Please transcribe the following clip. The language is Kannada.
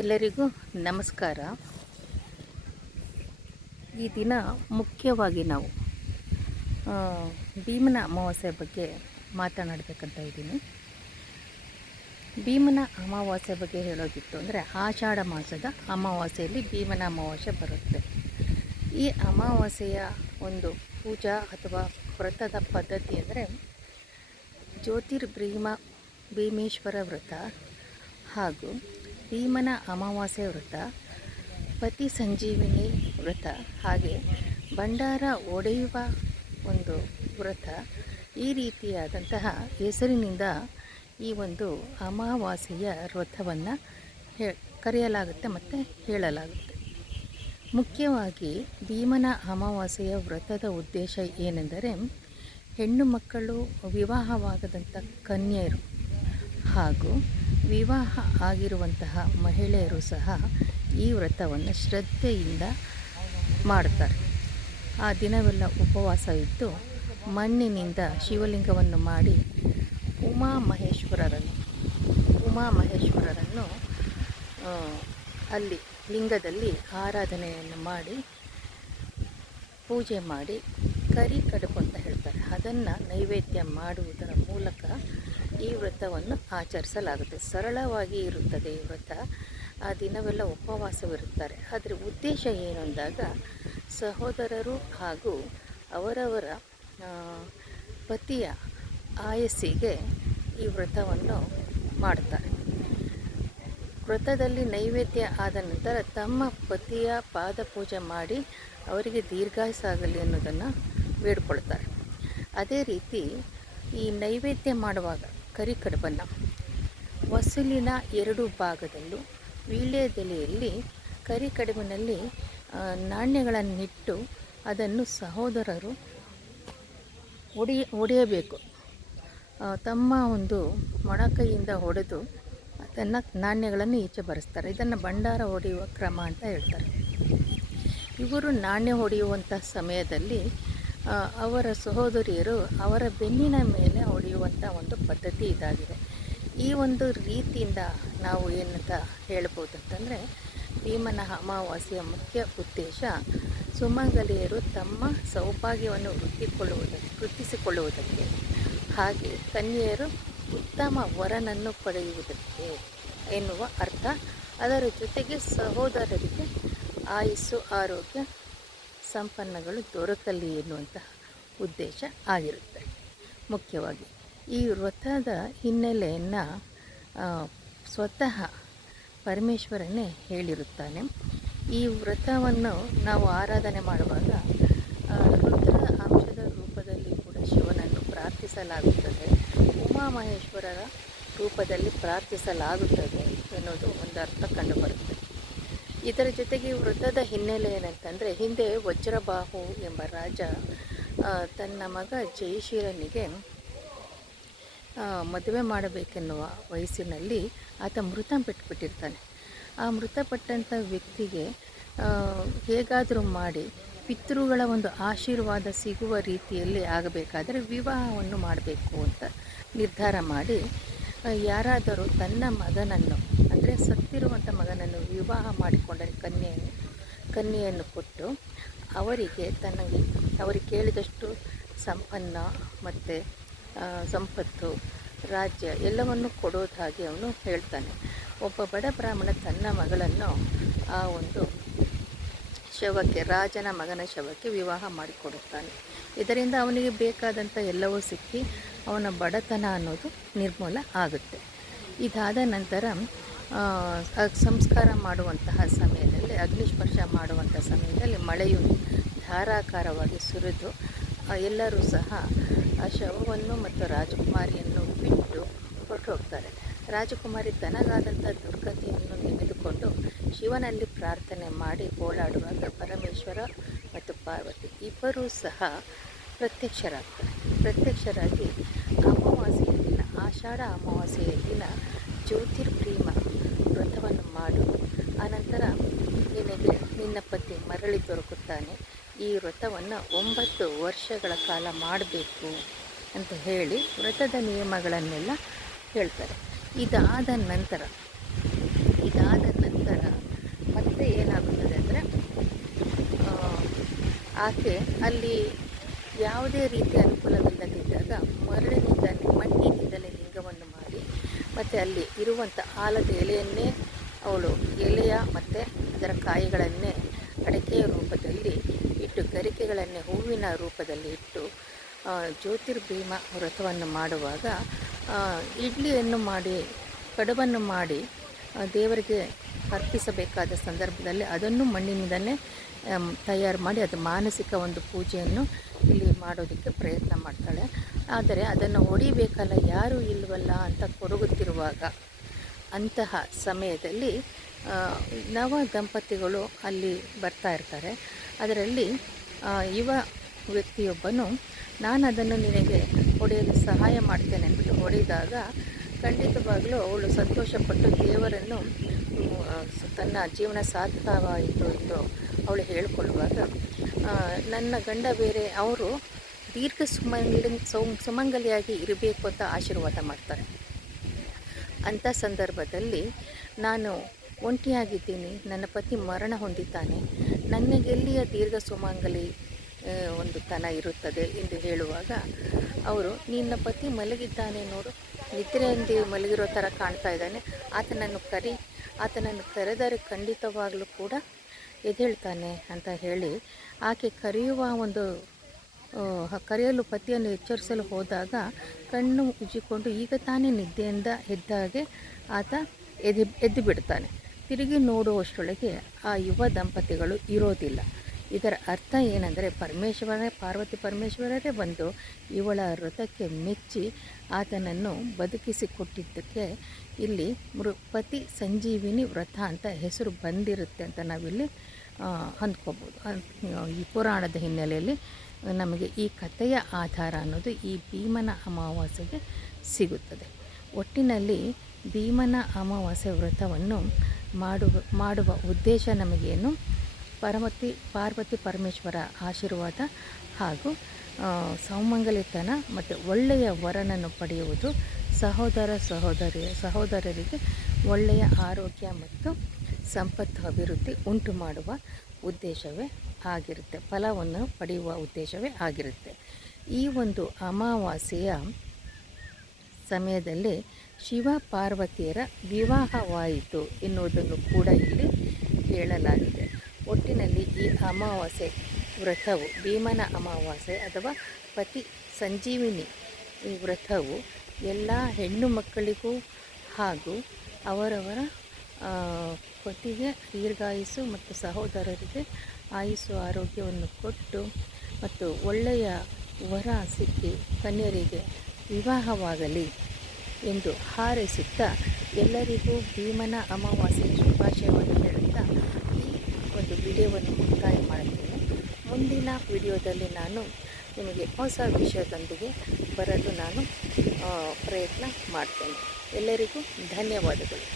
ಎಲ್ಲರಿಗೂ ನಮಸ್ಕಾರ. ಈ ದಿನ ಮುಖ್ಯವಾಗಿ ನಾವು ಭೀಮನ ಅಮಾವಾಸ್ಯೆ ಬಗ್ಗೆ ಮಾತನಾಡಬೇಕಂತ ಇದ್ದೀನಿ. ಭೀಮನ ಅಮಾವಾಸ್ಯೆ ಬಗ್ಗೆ ಹೇಳೋದಿತ್ತು ಅಂದರೆ ಆಷಾಢ ಮಾಸದ ಅಮಾವಾಸ್ಯೆಯಲ್ಲಿ ಭೀಮನ ಅಮಾವಾಸ್ಯೆ ಬರುತ್ತೆ. ಈ ಅಮಾವಾಸ್ಯೆಯ ಒಂದು ಪೂಜಾ ಅಥವಾ ವ್ರತದ ಪದ್ಧತಿ ಅಂದರೆ ಭೀಮೇಶ್ವರ ವ್ರತ ಹಾಗೂ ಭೀಮನ ಅಮಾವಾಸ್ಯೆ ವ್ರತ, ಪತಿ ಸಂಜೀವಿನಿ ವ್ರತ, ಹಾಗೆ ಭಂಡಾರ ಒಡೆಯುವ ಒಂದು ವ್ರತ. ಈ ರೀತಿಯಾದಂತಹ ಹೆಸರಿನಿಂದ ಈ ಒಂದು ಅಮಾವಾಸ್ಯೆಯ ವ್ರತವನ್ನು ಕರೆಯಲಾಗುತ್ತೆ ಮತ್ತು ಹೇಳಲಾಗುತ್ತೆ. ಮುಖ್ಯವಾಗಿ ಭೀಮನ ಅಮಾವಾಸ್ಯೆಯ ವ್ರತದ ಉದ್ದೇಶ ಏನೆಂದರೆ ಹೆಣ್ಣು ಮಕ್ಕಳು, ವಿವಾಹವಾಗದಂಥ ಕನ್ಯೆಯರು ಹಾಗೂ ವಿವಾಹ ಆಗಿರುವಂತಹ ಮಹಿಳೆಯರು ಸಹ ಈ ವ್ರತವನ್ನು ಶ್ರದ್ಧೆಯಿಂದ ಮಾಡುತ್ತಾರೆ. ಆ ದಿನವೆಲ್ಲ ಉಪವಾಸ ಇದ್ದು ಮಣ್ಣಿನಿಂದ ಶಿವಲಿಂಗವನ್ನು ಮಾಡಿ ಉಮಾಮಹೇಶ್ವರರನ್ನು ಅಲ್ಲಿ ಲಿಂಗದಲ್ಲಿ ಆರಾಧನೆಯನ್ನು ಮಾಡಿ ಪೂಜೆ ಮಾಡಿ ಕರಿ ಕಡುಬು ಅಂತ ಹೇಳ್ತಾರೆ, ಅದನ್ನು ನೈವೇದ್ಯ ಮಾಡುವುದರ ಮೂಲಕ ಈ ವ್ರತವನ್ನು ಆಚರಿಸಲಾಗುತ್ತೆ. ಸರಳವಾಗಿ ಇರುತ್ತದೆ ಈ ವ್ರತ. ಆ ದಿನವೆಲ್ಲ ಉಪವಾಸವಿರುತ್ತಾರೆ. ಅದರ ಉದ್ದೇಶ ಏನು ಅಂದಾಗ ಸಹೋದರರು ಹಾಗೂ ಅವರವರ ಪತಿಯ ಆಯಸ್ಸಿಗೆ ಈ ವ್ರತವನ್ನು ಮಾಡ್ತಾರೆ. ವ್ರತದಲ್ಲಿ ನೈವೇದ್ಯ ಆದ ನಂತರ ತಮ್ಮ ಪತಿಯ ಪಾದ ಪೂಜೆ ಮಾಡಿ ಅವರಿಗೆ ದೀರ್ಘಾಯುಸ್ಸಾಗಲಿ ಅನ್ನೋದನ್ನು ಬೇಡ್ಕೊಳ್ತಾರೆ. ಅದೇ ರೀತಿ ಈ ನೈವೇದ್ಯ ಮಾಡುವಾಗ ಕರಿ ಕಡುಬನ್ನು ಹೊಸಲಿನ 2 ಭಾಗದಲ್ಲೂ ವೀಳ್ಯದೆಲೆಯಲ್ಲಿ ಕರಿ ಕಡುಬಿನಲ್ಲಿ ನಾಣ್ಯಗಳನ್ನಿಟ್ಟು ಅದನ್ನು ಸಹೋದರರು ಒಡೆಯಬೇಕು. ತಮ್ಮ ಒಂದು ಮೊಣಕೈಯಿಂದ ಹೊಡೆದು ಅದನ್ನು ನಾಣ್ಯಗಳನ್ನು ಈಚೆ ಬರೆಸ್ತಾರೆ. ಇದನ್ನು ಭಂಡಾರ ಹೊಡೆಯುವ ಕ್ರಮ ಅಂತ ಹೇಳ್ತಾರೆ. ಇವರು ನಾಣ್ಯ ಹೊಡೆಯುವಂಥ ಸಮಯದಲ್ಲಿ ಅವರ ಸಹೋದರಿಯರು ಅವರ ಬೆನ್ನಿನ ಮೇಲೆ ಹೊಡೆಯುವಂಥ ಒಂದು ಪದ್ಧತಿ ಇದಾಗಿದೆ. ಈ ಒಂದು ರೀತಿಯಿಂದ ನಾವು ಏನಂತ ಹೇಳ್ಬೋದು ಅಂತಂದರೆ ಭೀಮನ ಅಮಾವಾಸ್ಯೆಯ ಮುಖ್ಯ ಉದ್ದೇಶ ಸುಮಂಗಲಿಯರು ತಮ್ಮ ಸೌಭಾಗ್ಯವನ್ನು ವೃದ್ಧಿಸಿಕೊಳ್ಳುವುದಕ್ಕೆ ಹಾಗೆ ಕನ್ಯೆಯರು ಉತ್ತಮ ವರನನ್ನು ಪಡೆಯುವುದಕ್ಕೆ ಎನ್ನುವ ಅರ್ಥ. ಅದರ ಜೊತೆಗೆ ಸಹೋದರರಿಗೆ ಆಯುಸ್ಸು, ಆರೋಗ್ಯ, ಸಂಪನ್ನಗಳು ದೊರಕಲಿ ಎನ್ನುವಂತಹ ಉದ್ದೇಶ ಆಗಿರುತ್ತೆ. ಮುಖ್ಯವಾಗಿ ಈ ವ್ರತದ ಹಿನ್ನೆಲೆಯನ್ನು ಸ್ವತಃ ಪರಮೇಶ್ವರನೇ ಹೇಳಿರುತ್ತಾನೆ. ಈ ವ್ರತವನ್ನು ನಾವು ಆರಾಧನೆ ಮಾಡುವಾಗ ರುದ್ರ ಅಂಶದ ರೂಪದಲ್ಲಿ ಕೂಡ ಶಿವನನ್ನು ಪ್ರಾರ್ಥಿಸಲಾಗುತ್ತದೆ, ಉಮಾಮಹೇಶ್ವರರ ರೂಪದಲ್ಲಿ ಪ್ರಾರ್ಥಿಸಲಾಗುತ್ತದೆ ಎನ್ನುವುದು ಒಂದು ಅರ್ಥ ಕಂಡುಬರುತ್ತೆ. ಇದರ ಜೊತೆಗೆ ವ್ರತದ ಹಿನ್ನೆಲೆ ಏನಂತಂದರೆ ಹಿಂದೆ ವಜ್ರಬಾಹು ಎಂಬ ರಾಜ ತನ್ನ ಮಗ ಜಯಶೀಲನಿಗೆ ಮದುವೆ ಮಾಡಬೇಕೆನ್ನುವ ವಯಸ್ಸಿನಲ್ಲಿ ಆತ ಮೃತಪಟ್ಟಿರ್ತಾನೆ. ಆ ಮೃತಪಟ್ಟಂಥ ವ್ಯಕ್ತಿಗೆ ಹೇಗಾದರೂ ಮಾಡಿ ಪಿತೃಗಳ ಒಂದು ಆಶೀರ್ವಾದ ಸಿಗುವ ರೀತಿಯಲ್ಲಿ ಆಗಬೇಕಾದರೆ ವಿವಾಹವನ್ನು ಮಾಡಬೇಕು ಅಂತ ನಿರ್ಧಾರ ಮಾಡಿ ಯಾರಾದರೂ ತನ್ನ ಮಗನನ್ನು ಅಂದರೆ ಸತ್ತಿರುವಂಥ ಮಗನನ್ನು ವಿವಾಹ ಮಾಡಿಕೊಂಡರೆ ಕನ್ಯೆಯನ್ನು ಕೊಟ್ಟು ಅವರಿಗೆ ಅವರಿಗೆ ಕೇಳಿದಷ್ಟು ಸಂಪನ್ನ ಮತ್ತು ಸಂಪತ್ತು, ರಾಜ್ಯ ಎಲ್ಲವನ್ನು ಕೊಡೋದಾಗಿ ಅವನು ಹೇಳ್ತಾನೆ. ಒಬ್ಬ ಬಡ ಬ್ರಾಹ್ಮಣ ತನ್ನ ಮಗಳನ್ನು ಆ ಒಂದು ಶವಕ್ಕೆ, ರಾಜನ ಮಗನ ಶವಕ್ಕೆ ವಿವಾಹ ಮಾಡಿಕೊಡುತ್ತಾನೆ. ಇದರಿಂದ ಅವನಿಗೆ ಬೇಕಾದಂಥ ಎಲ್ಲವೂ ಸಿಕ್ಕಿ ಅವನ ಬಡತನ ಅನ್ನೋದು ನಿರ್ಮೂಲ ಆಗುತ್ತೆ. ಇದಾದ ನಂತರ ಸಂಸ್ಕಾರ ಮಾಡುವಂತಹ ಸಮಯದಲ್ಲಿ, ಅಗ್ನಿಸ್ಪರ್ಶ ಮಾಡುವಂಥ ಸಮಯದಲ್ಲಿ ಮಳೆಯು ಧಾರಾಕಾರವಾಗಿ ಸುರಿದು ಎಲ್ಲರೂ ಸಹ ಆ ಶವವನ್ನು ಮತ್ತು ರಾಜಕುಮಾರಿಯನ್ನು ಬಿಟ್ಟು ಹೊರಟು ಹೋಗ್ತಾರೆ. ರಾಜಕುಮಾರಿ ತನಗಾದಂಥ ದುರ್ಗತಿಯನ್ನು ನೆನೆದುಕೊಂಡು ಶಿವನಲ್ಲಿ ಪ್ರಾರ್ಥನೆ ಮಾಡಿ ಓಡಾಡುವಾಗ ಪರಮೇಶ್ವರ ಮತ್ತು ಪಾರ್ವತಿ ಇಬ್ಬರೂ ಸಹ ಪ್ರತ್ಯಕ್ಷರಾಗಿ ಅಮಾವಾಸ್ಯೆಯ ದಿನ, ಆಷಾಢ ಅಮಾವಾಸ್ಯೆಯ ದಿನ ಜ್ಯೋತಿರ್ಭೀಮ ವ್ರತವನ್ನು ಮಾಡು, ಆನಂತರ ನಿನಗೆ ನಿನ್ನ ಪತಿ ಮರಳಿ ದೊರಕುತ್ತಾನೆ. ಈ ವ್ರತವನ್ನು 9 ವರ್ಷಗಳ ಕಾಲ ಮಾಡಬೇಕು ಅಂತ ಹೇಳಿ ವ್ರತದ ನಿಯಮಗಳನ್ನೆಲ್ಲ ಹೇಳ್ತಾರೆ. ಇದಾದ ನಂತರ ಇದಾದ ನಂತರ ಮತ್ತೆ ಏನಾಗುತ್ತದೆ ಅಂದರೆ ಆಕೆ ಅಲ್ಲಿ ಯಾವುದೇ ರೀತಿಯ ಅನುಕೂಲವಿಲ್ಲದಿದ್ದಾಗ ಮಣ್ಣಿನಿಂದಲೇ ಲಿಂಗವನ್ನು ಮಾಡಿ ಮತ್ತು ಅಲ್ಲಿ ಇರುವಂಥ ಆಲದ ಎಲೆಯನ್ನೇ ಅವಳು ಎಲೆಯ ಮತ್ತು ಅದರ ಕಾಯಿಗಳನ್ನೇ ಅಡಕೆಯ ರೂಪದಲ್ಲಿ ಇಟ್ಟು ಗರಿಕೆಗಳನ್ನೇ ಹೂವಿನ ರೂಪದಲ್ಲಿ ಇಟ್ಟು ಜ್ಯೋತಿರ್ಭೀಮ ವ್ರತವನ್ನು ಮಾಡುವಾಗ ಇಡ್ಲಿಯನ್ನು ಮಾಡಿ ಕಡುಬನ್ನು ಮಾಡಿ ದೇವರಿಗೆ ಅರ್ಪಿಸಬೇಕಾದ ಸಂದರ್ಭದಲ್ಲಿ ಅದನ್ನು ಮಣ್ಣಿನಿಂದಲೇ ತಯಾರು ಮಾಡಿ ಅದು ಮಾನಸಿಕ ಒಂದು ಪೂಜೆಯನ್ನು ಇಲ್ಲಿ ಮಾಡೋದಕ್ಕೆ ಪ್ರಯತ್ನ ಮಾಡ್ತಾಳೆ. ಆದರೆ ಅದನ್ನು ಹೊಡಿಬೇಕಲ್ಲ, ಯಾರೂ ಇಲ್ಲವಲ್ಲ ಅಂತ ಕೊರಗುತ್ತಿರುವಾಗ ಅಂತಹ ಸಮಯದಲ್ಲಿ ನವ ದಂಪತಿಗಳು ಅಲ್ಲಿ ಬರ್ತಾ ಇರ್ತಾರೆ. ಅದರಲ್ಲಿ ಯುವ ವ್ಯಕ್ತಿಯೊಬ್ಬನು ನಾನು ಅದನ್ನು ನಿನಗೆ ಹೊಡೆಯಲು ಸಹಾಯ ಮಾಡ್ತೇನೆ ಅಂದ್ಬಿಟ್ಟು ಹೊಡೆದಾಗ ಖಂಡಿತವಾಗಲೂ ಅವಳು ಸಂತೋಷಪಟ್ಟು ದೇವರನ್ನು ತನ್ನ ಜೀವನ ಸಾರ್ಥಕವಾಯಿತು ಎಂದು ಅವಳು ಹೇಳಿಕೊಳ್ಳುವಾಗ ನನ್ನ ಗಂಡ ಬೇರೆ ಅವರು ದೀರ್ಘ ಸುಮಂಗಲಿಯಾಗಿ ಇರಬೇಕು ಅಂತ ಆಶೀರ್ವಾದ ಮಾಡ್ತಾರೆ. ಅಂಥ ಸಂದರ್ಭದಲ್ಲಿ ನಾನು ಒಂಟಿಯಾಗಿದ್ದೀನಿ, ನನ್ನ ಪತಿ ಮರಣ ಹೊಂದಿದ್ದಾನೆ, ನನಗೆಲ್ಲಿಯ ದೀರ್ಘ ಸುಮಂಗಲಿ ಒಂದು ತನ ಇರುತ್ತದೆ ಎಂದು ಹೇಳುವಾಗ ಅವರು ನಿನ್ನ ಪತಿ ಮಲಗಿದ್ದಾನೆ ನೋಡು, ನಿದ್ರೆಯಲ್ಲಿ ಮಲಗಿರೋ ಥರ ಕಾಣ್ತಾ ಇದ್ದಾನೆ, ಆತನನ್ನು ಕರೆದರೆ ಖಂಡಿತವಾಗಲೂ ಕೂಡ ಎದ್ದೇಳ್ತಾನೆ ಅಂತ ಹೇಳಿ ಆಕೆ ಕರೆಯಲು ಪತಿಯನ್ನು ಎಚ್ಚರಿಸಲು ಹೋದಾಗ ಕಣ್ಣು ಉಜ್ಜಿಕೊಂಡು ಈಗ ತಾನೇ ನಿದ್ದೆಯಿಂದ ಎದ್ದಾಗೆ ಆತ ಎದ್ದು ಬಿಡ್ತಾನೆ. ತಿರುಗಿ ನೋಡುವಷ್ಟರೊಳಗೆ ಆ ಯುವ ದಂಪತಿಗಳು ಇರೋದಿಲ್ಲ. ಇದರ ಅರ್ಥ ಏನೆಂದರೆ ಪಾರ್ವತಿ ಪರಮೇಶ್ವರರೇ ಬಂದು ಇವಳ ವ್ರತಕ್ಕೆ ಮೆಚ್ಚಿ ಆತನನ್ನು ಬದುಕಿಸಿಕೊಟ್ಟಿದ್ದಕ್ಕೆ ಇಲ್ಲಿ ಪತಿ ಸಂಜೀವಿನಿ ವ್ರತ ಅಂತ ಹೆಸರು ಬಂದಿರುತ್ತೆ ಅಂತ ನಾವಿಲ್ಲಿ ಅಂದ್ಕೋಬೋದು. ಈ ಪುರಾಣದ ಹಿನ್ನೆಲೆಯಲ್ಲಿ ನಮಗೆ ಈ ಕಥೆಯ ಆಧಾರ ಅನ್ನೋದು ಈ ಭೀಮನ ಅಮಾವಾಸ್ಯೆಗೆ ಸಿಗುತ್ತದೆ. ಒಟ್ಟಿನಲ್ಲಿ ಭೀಮನ ಅಮಾವಾಸ್ಯೆ ವ್ರತವನ್ನು ಮಾಡುವ ಉದ್ದೇಶ ನಮಗೇನು, ಪಾರ್ವತಿ ಪರಮೇಶ್ವರ ಆಶೀರ್ವಾದ ಹಾಗೂ ಸೌಮಂಗಲಿತನ ಮತ್ತು ಒಳ್ಳೆಯ ವರನನ್ನು ಪಡೆಯುವುದು, ಸಹೋದರರಿಗೆ ಒಳ್ಳೆಯ ಆರೋಗ್ಯ ಮತ್ತು ಸಂಪತ್ತು ಅಭಿವೃದ್ಧಿ ಉಂಟು ಮಾಡುವ ಉದ್ದೇಶವೇ ಆಗಿರುತ್ತೆ, ಫಲವನ್ನು ಪಡೆಯುವ ಉದ್ದೇಶವೇ ಆಗಿರುತ್ತೆ. ಈ ಒಂದು ಅಮಾವಾಸ್ಯೆಯ ಸಮಯದಲ್ಲಿ ಶಿವ ಪಾರ್ವತಿಯರ ವಿವಾಹವಾಯಿತು ಎನ್ನುವುದನ್ನು ಕೂಡ ಇಲ್ಲಿ ಹೇಳಲಾಗಿದೆ. ಒಟ್ಟಿನಲ್ಲಿ ಈ ಅಮಾವಾಸ್ಯೆ ವ್ರತವು ಭೀಮನ ಅಮಾವಾಸ್ಯೆ ಅಥವಾ ಪತಿ ಸಂಜೀವಿನಿ ಈ ವ್ರತವು ಎಲ್ಲ ಹೆಣ್ಣು ಮಕ್ಕಳಿಗೂ ಹಾಗೂ ಅವರವರ ಪತಿಗೆ ದೀರ್ಘಾಯುಸ್ಸು ಮತ್ತು ಸಹೋದರರಿಗೆ ಆಯುಸ್ಸು ಆರೋಗ್ಯವನ್ನು ಕೊಟ್ಟು ಮತ್ತು ಒಳ್ಳೆಯ ವರ ಸಿಕ್ಕಿ ಕನ್ಯರಿಗೆ ವಿವಾಹವಾಗಲಿ ಎಂದು ಹಾರೈಸುತ್ತಾ ಎಲ್ಲರಿಗೂ ಭೀಮನ ಅಮಾವಾಸ್ಯೆಯ ಶುಭಾಶಯವನ್ನು ಹೇಳುತ್ತಾ ಈ ಒಂದು ವಿಡಿಯೋವನ್ನು ಮುಕ್ತಾಯ ಮಾಡುತ್ತೇನೆ. ಮುಂದಿನ ವಿಡಿಯೋದಲ್ಲಿ ನಾನು ನಿಮಗೆ ಹೊಸ ವಿಷಯದೊಂದಿಗೆ ಬರಲು ನಾನು ಪ್ರಯತ್ನ ಮಾಡ್ತೇನೆ. ಎಲ್ಲರಿಗೂ ಧನ್ಯವಾದಗಳು.